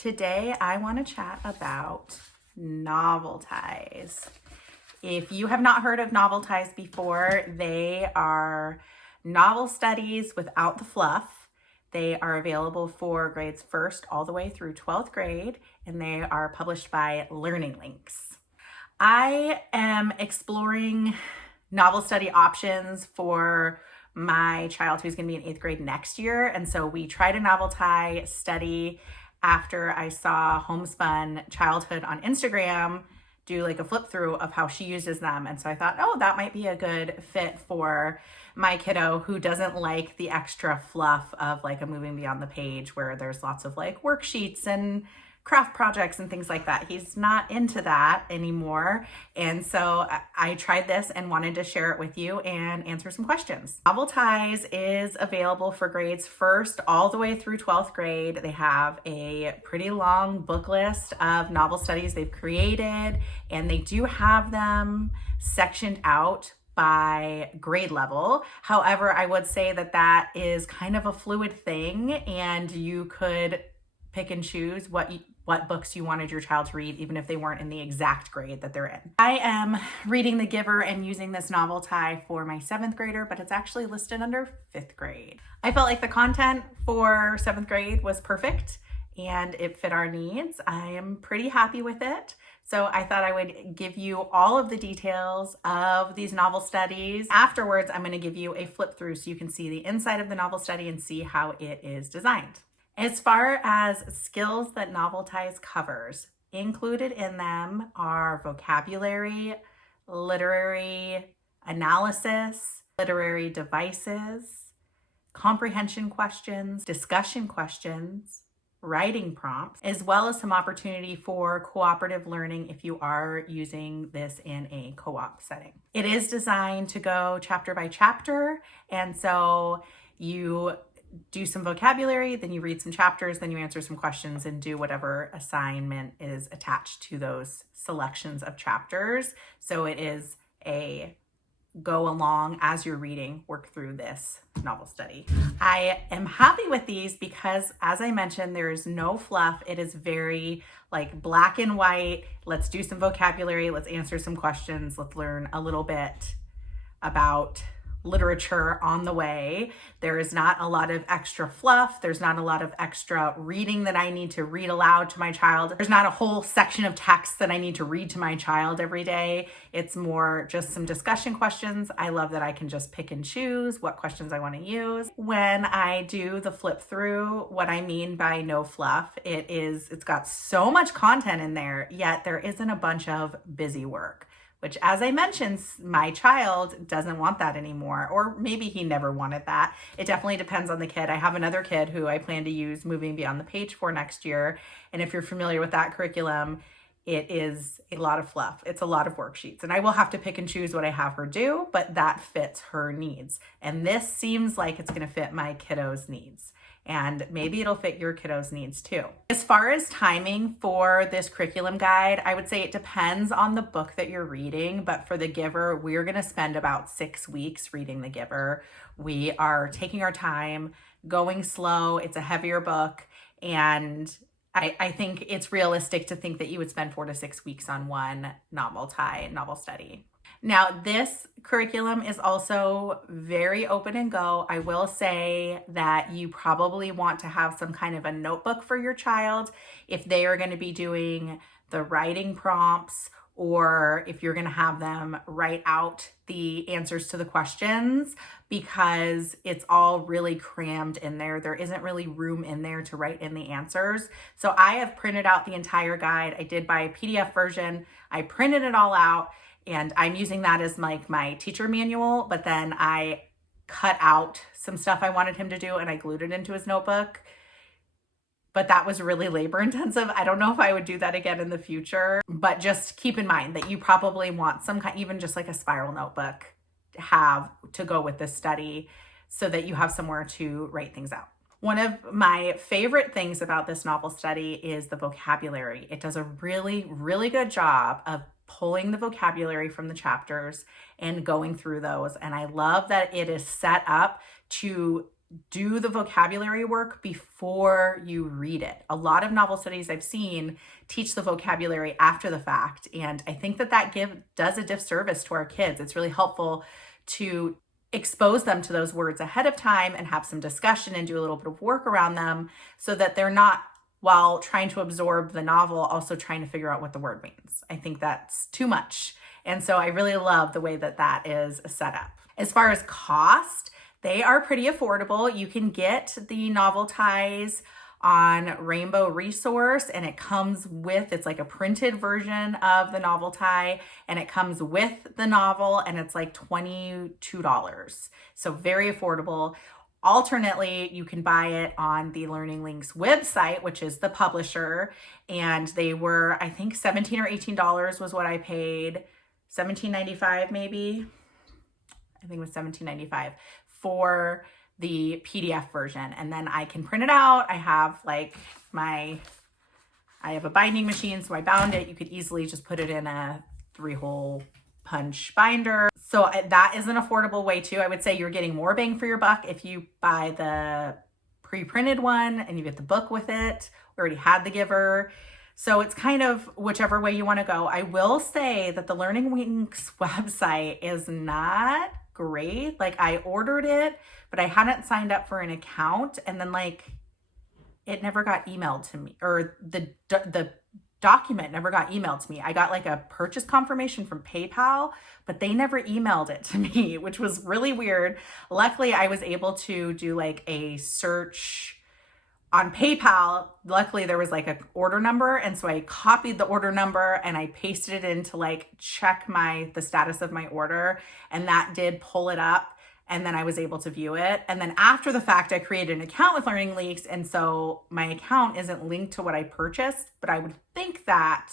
Today, I want to chat about novel ties. If you have not heard of novel ties before, they are novel studies without the fluff. They are available for grades 1st all the way through 12th grade, and they are published by Learning Links. I am exploring novel study options for my child who's going to be in 8th grade next year. And so we tried a novel tie study after I saw Homespun Childhood on Instagram do like a flip through of how she uses them. And so I thought, oh, that might be a good fit for my kiddo who doesn't like the extra fluff of like a moving beyond the page where there's lots of like worksheets and craft projects and things like that. He's not into that anymore. And so I tried this and wanted to share it with you and answer some questions. Novel Ties is available for grades 1st all the way through 12th grade. They have a pretty long book list of novel studies they've created, and they do have them sectioned out by grade level. However, I would say that that is kind of a fluid thing, and you could pick and choose what books you wanted your child to read, even if they weren't in the exact grade that they're in. I am reading The Giver and using this novel tie for my 7th grader, but it's actually listed under 5th grade. I felt like the content for 7th grade was perfect and it fit our needs. I am pretty happy with it. So I thought I would give you all of the details of these novel studies. Afterwards, I'm going to give you a flip through so you can see the inside of the novel study and see how it is designed. As far as skills that Novel Ties covers, included in them are vocabulary, literary analysis, literary devices, comprehension questions, discussion questions, writing prompts, as well as some opportunity for cooperative learning if you are using this in a co-op setting. It is designed to go chapter by chapter, and so you do some vocabulary, then you read some chapters, then you answer some questions and do whatever assignment is attached to those selections of chapters. So it is a go along as you're reading, work through this novel study. I am happy with these because, as I mentioned, there is no fluff. It is very like black and white. Let's do some vocabulary. Let's answer some questions. Let's learn a little bit about literature on the way. There is not a lot of extra fluff. There's not a lot of extra reading that I need to read aloud to my child. There's not a whole section of text that I need to read to my child every day. It's more just some discussion questions. I love that I can just pick and choose what questions I want to use. When I do the flip through, what I mean by no fluff, it's got so much content in there, yet there isn't a bunch of busy work. Which, as I mentioned, my child doesn't want that anymore, or maybe he never wanted that. It definitely depends on the kid. I have another kid who I plan to use Moving Beyond the Page for next year. And if you're familiar with that curriculum, it is a lot of fluff. It's a lot of worksheets. And I will have to pick and choose what I have her do, but that fits her needs. And this seems like it's going to fit my kiddo's needs. And maybe it'll fit your kiddo's needs too. As far as timing for this curriculum guide, I would say it depends on the book that you're reading, but for The Giver, we're gonna spend about 6 weeks reading The Giver. We are taking our time, going slow. It's a heavier book, and I think it's realistic to think that you would spend 4 to 6 weeks on one novel study. Now, this curriculum is also very open and go. I will say that you probably want to have some kind of a notebook for your child if they are going to be doing the writing prompts, or if you're going to have them write out the answers to the questions, because it's all really crammed in there. There isn't really room in there to write in the answers. So I have printed out the entire guide. I did buy a PDF version. I printed it all out. And I'm using that as like my teacher manual, but then I cut out some stuff I wanted him to do and I glued it into his notebook. But that was really labor intensive. I don't know if I would do that again in the future, but just keep in mind that you probably want some kind, even just like a spiral notebook, have to go with this study so that you have somewhere to write things out. One of my favorite things about this novel study is the vocabulary. It does a really, really good job of pulling the vocabulary from the chapters and going through those. And I love that it is set up to do the vocabulary work before you read it. A lot of novel studies I've seen teach the vocabulary after the fact, and I think that does a disservice to our kids. It's really helpful to expose them to those words ahead of time and have some discussion and do a little bit of work around them so that they're not, while trying to absorb the novel, also trying to figure out what the word means. I think that's too much. And so I really love the way that is set up. As far as cost, they are pretty affordable. You can get the novel ties on Rainbow Resource, and it comes with, it's like a printed version of the novel tie, and it comes with the novel, and it's like $22. So very affordable. Alternately, you can buy it on the Learning Links website, which is the publisher, and they were, I think, $17 or $18 was what I paid. $17.95 maybe. I think it was $17.95 for the PDF version. And then I can print it out. I have I have a binding machine, so I bound it. You could easily just put it in a 3-hole punch binder. So that is an affordable way too. I would say you're getting more bang for your buck if you buy the pre-printed one and you get the book with it. We already had the giver. So it's kind of whichever way you want to go. I will say that the Learning Links website is not great. Like, I ordered it, but I hadn't signed up for an account, and then it never got emailed to me, or the document never got emailed to me. I got a purchase confirmation from PayPal, but they never emailed it to me, which was really weird. Luckily, I was able to do a search on PayPal. Luckily, there was an order number, and so I copied the order number and I pasted it in to check the status of my order, and that did pull it up, and then I was able to view it. And then after the fact, I created an account with Learning Links, and so my account isn't linked to what I purchased, but I would think that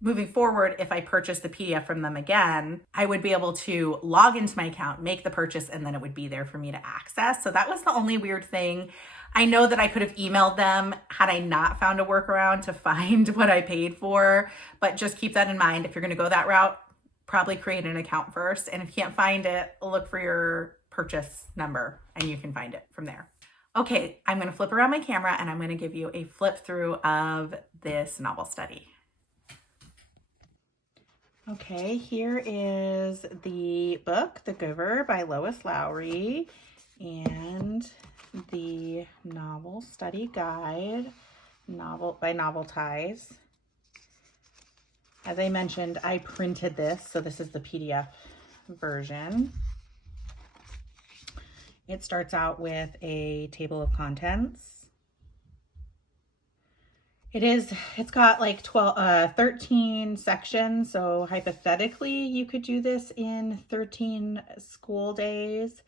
moving forward, if I purchase the PDF from them again, I would be able to log into my account, make the purchase, and then it would be there for me to access. So that was the only weird thing. I know that I could have emailed them had I not found a workaround to find what I paid for, but just keep that in mind. If you're going to go that route, probably create an account first. And if you can't find it, look for your purchase number and you can find it from there. Okay, I'm going to flip around my camera and I'm going to give you a flip through of this novel study. Okay, here is the book, The Giver by Lois Lowry, and the novel study guide by Novel Ties. As I mentioned, I printed this, so this is the PDF version. It starts out with a table of contents. It's got 13 sections, so hypothetically you could do this in 13 school days.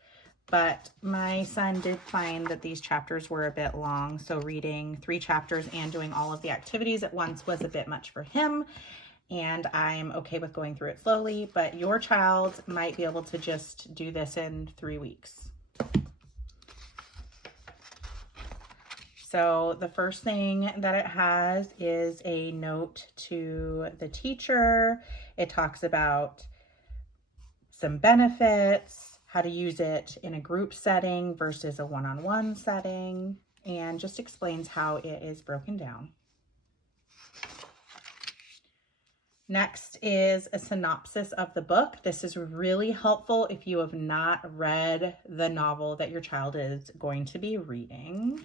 But my son did find that these chapters were a bit long, so reading 3 chapters and doing all of the activities at once was a bit much for him, and I'm okay with going through it slowly, but your child might be able to just do this in 3 weeks. So the first thing that it has is a note to the teacher. It talks about some benefits, how to use it in a group setting versus a one-on-one setting, and just explains how it is broken down. Next is a synopsis of the book. This is really helpful if you have not read the novel that your child is going to be reading.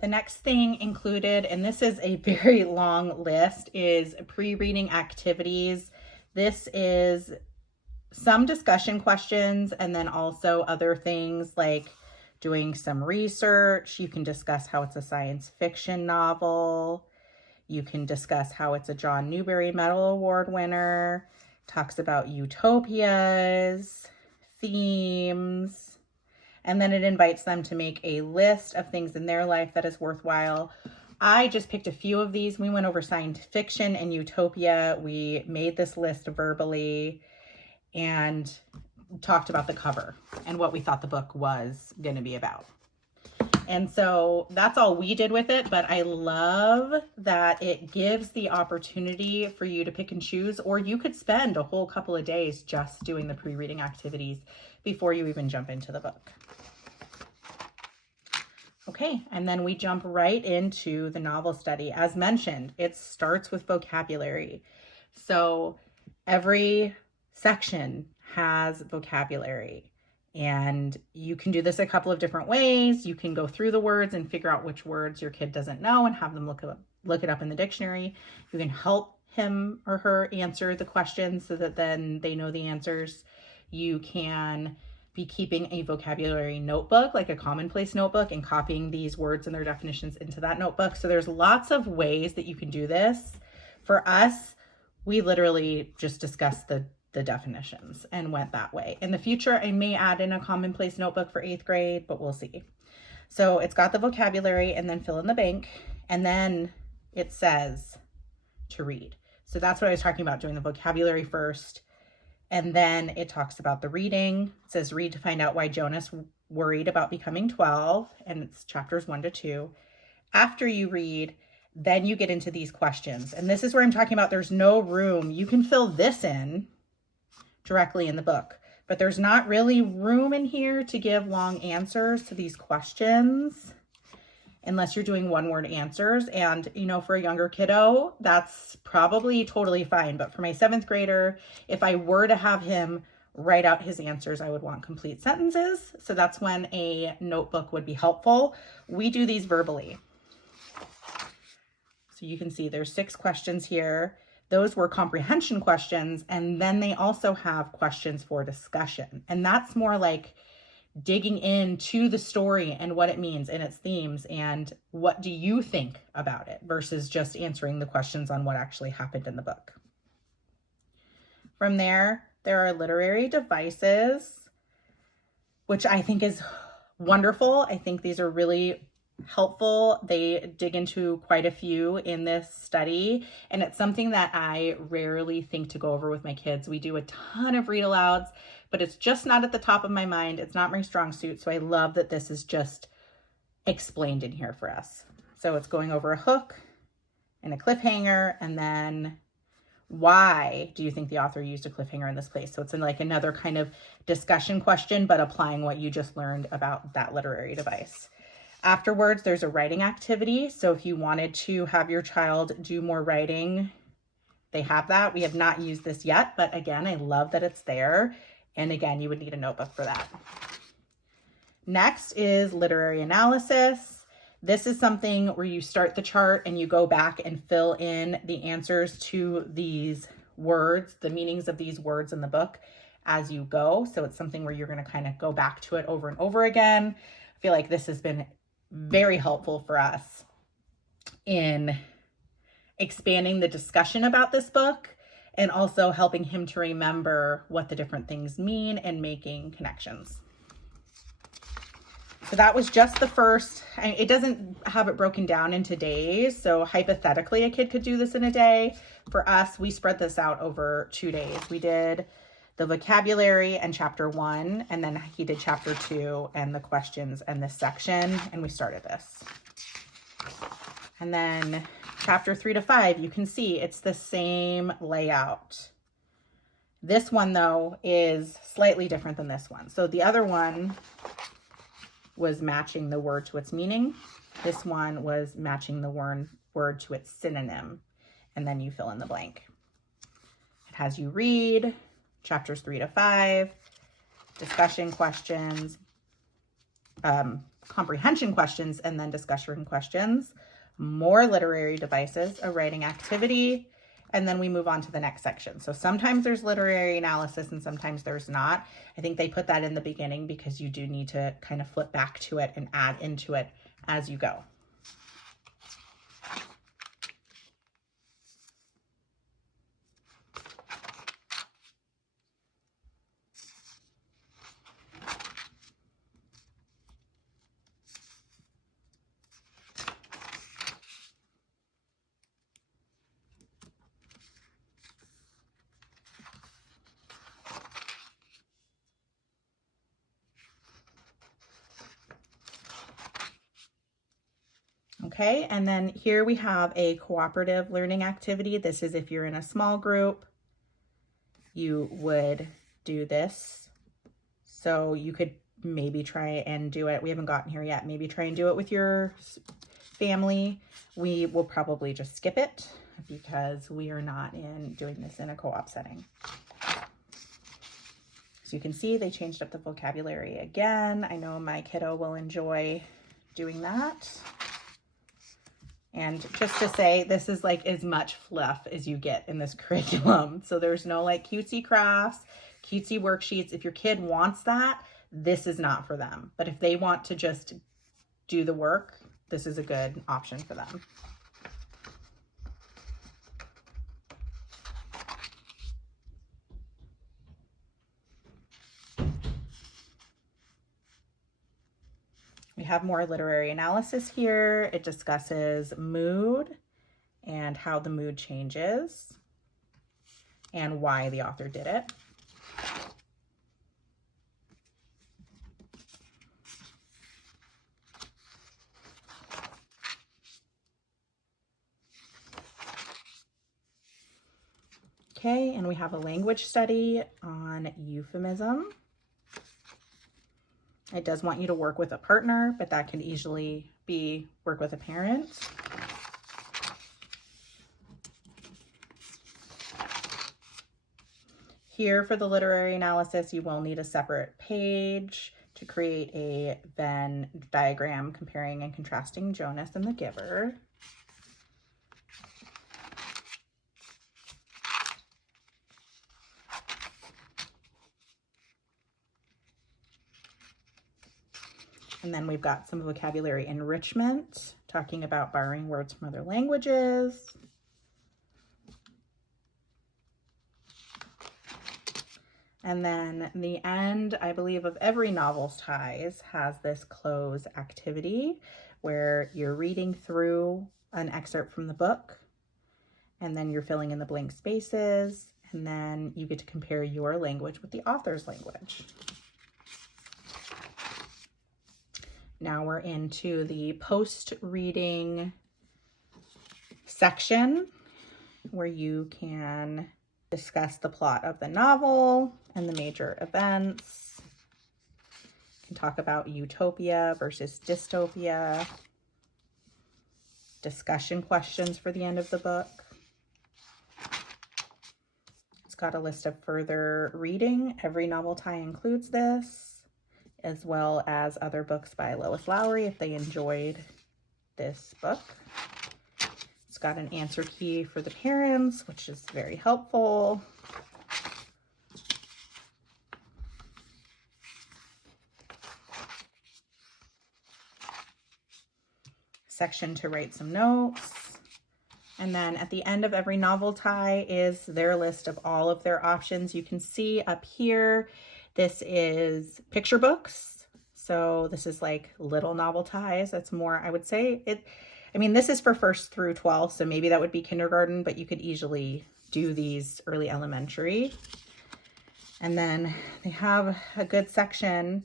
The next thing included, and this is a very long list, is pre-reading activities. This is some discussion questions and then also other things like doing some research. You can discuss how it's a science fiction novel. You can discuss how it's a John Newbery Medal Award winner. Talks about utopias, themes, and then it invites them to make a list of things in their life that is worthwhile. I just picked a few of these. We went over science fiction and utopia. We made this list verbally and talked about the cover and what we thought the book was going to be about. And so that's all we did with it, but I love that it gives the opportunity for you to pick and choose, or you could spend a whole couple of days just doing the pre-reading activities before you even jump into the book. Okay, and then we jump right into the novel study. As mentioned, it starts with vocabulary. So every section has vocabulary. And you can do this a couple of different ways. You can go through the words and figure out which words your kid doesn't know and have them look it up in the dictionary. You can help him or her answer the questions so that then they know the answers. You can be keeping a vocabulary notebook, like a commonplace notebook, and copying these words and their definitions into that notebook. So there's lots of ways that you can do this. For us, we literally just discussed the definitions and went that way. In the future, I may add in a commonplace notebook for 8th grade, but we'll see. So it's got the vocabulary and then fill in the blank. And then it says to read. So that's what I was talking about, doing the vocabulary first. And then it talks about the reading. It says read to find out why Jonas worried about becoming 12. And it's chapters 1 to 2. After you read, then you get into these questions. And this is where I'm talking about there's no room. You can fill this in directly in the book, but there's not really room in here to give long answers to these questions unless you're doing one-word answers. And, you know, for a younger kiddo, that's probably totally fine. But for my 7th grader, if I were to have him write out his answers, I would want complete sentences. So that's when a notebook would be helpful. We do these verbally. So you can see there's 6 questions here. Those were comprehension questions, and then they also have questions for discussion. And that's more like digging into the story and what it means and its themes and what do you think about it versus just answering the questions on what actually happened in the book. From there are literary devices, which I think is wonderful. I think these are really helpful. They dig into quite a few in this study, and it's something that I rarely think to go over with my kids. We do a ton of read alouds, but it's just not at the top of my mind. It's not my strong suit, so I love that this is just explained in here for us. So it's going over a hook and a cliffhanger, and then why do you think the author used a cliffhanger in this place? So it's in like another kind of discussion question, but applying what you just learned about that literary device. Afterwards, there's a writing activity. So if you wanted to have your child do more writing, they have that. We have not used this yet, but again, I love that it's there. And again, you would need a notebook for that. Next is literary analysis. This is something where you start the chart and you go back and fill in the answers to these words, the meanings of these words in the book as you go. So it's something where you're going to kind of go back to it over and over again. I feel like this has been very helpful for us in expanding the discussion about this book and also helping him to remember what the different things mean and making connections. So that was just the first. It doesn't have it broken down into days. So hypothetically, a kid could do this in a day. For us, we spread this out over 2 days. We did the vocabulary and chapter 1, and then he did chapter 2 and the questions and this section, and we started this. And then chapter 3 to 5, you can see it's the same layout. This one, though, is slightly different than this one. So the other one was matching the word to its meaning. This one was matching the word to its synonym, and then you fill in the blank. It has you read chapters 3 to 5, discussion questions, comprehension questions, and then discussion questions, more literary devices, a writing activity, and then we move on to the next section. So sometimes there's literary analysis and sometimes there's not. I think they put that in the beginning because you do need to kind of flip back to it and add into it as you go. Okay, and then here we have a cooperative learning activity. This is if you're in a small group, you would do this. So you could maybe try and do it. We haven't gotten here yet. Maybe try and do it with your family. We will probably just skip it because we are not doing this in a co-op setting. So you can see they changed up the vocabulary again. I know my kiddo will enjoy doing that. And just to say, this is like as much fluff as you get in this curriculum. So there's no like cutesy crafts, cutesy worksheets. If your kid wants that, this is not for them. But if they want to just do the work, this is a good option for them. We have more literary analysis here. It discusses mood and how the mood changes and why the author did it. Okay, and we have a language study on euphemism. It does want you to work with a partner, but that can easily be work with a parent. Here for the literary analysis, you will need a separate page to create a Venn diagram comparing and contrasting Jonas and the Giver. And then we've got some vocabulary enrichment, talking about borrowing words from other languages. And then the end, I believe, of every Novel Ties has this close activity where you're reading through an excerpt from the book, and then you're filling in the blank spaces, and then you get to compare your language with the author's language. Now we're into the post-reading section where you can discuss the plot of the novel and the major events. You can talk about utopia versus dystopia, discussion questions for the end of the book. It's got a list of further reading. Every novel tie includes this, as well as other books by Lois Lowry if they enjoyed this book. It's got an answer key for the parents, which is very helpful. Section to write some notes. And then at the end of every novel tie is their list of all of their options. You can see up here, this is picture books. So this is like little novel ties. That's more, I would say this is for 1st through 12th, so maybe that would be kindergarten, but you could easily do these early elementary. And then they have a good section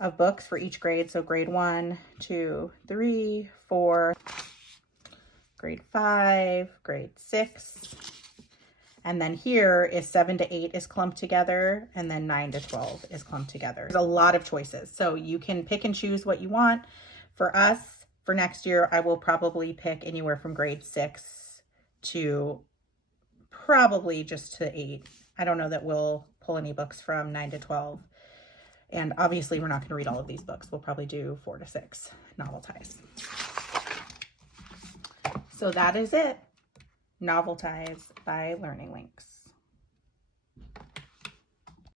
of books for each grade. So grade 1, 2, 3, 4, grade 5, grade 6. And then here is 7 to 8 is clumped together, and then 9 to 12 is clumped together. There's a lot of choices, so you can pick and choose what you want. For us, for next year, I will probably pick anywhere from grade 6 to probably just to 8. I don't know that we'll pull any books from 9 to 12. And obviously, we're not going to read all of these books. We'll probably do 4 to 6 novel ties. So that is it. Novel Ties by Learning Links.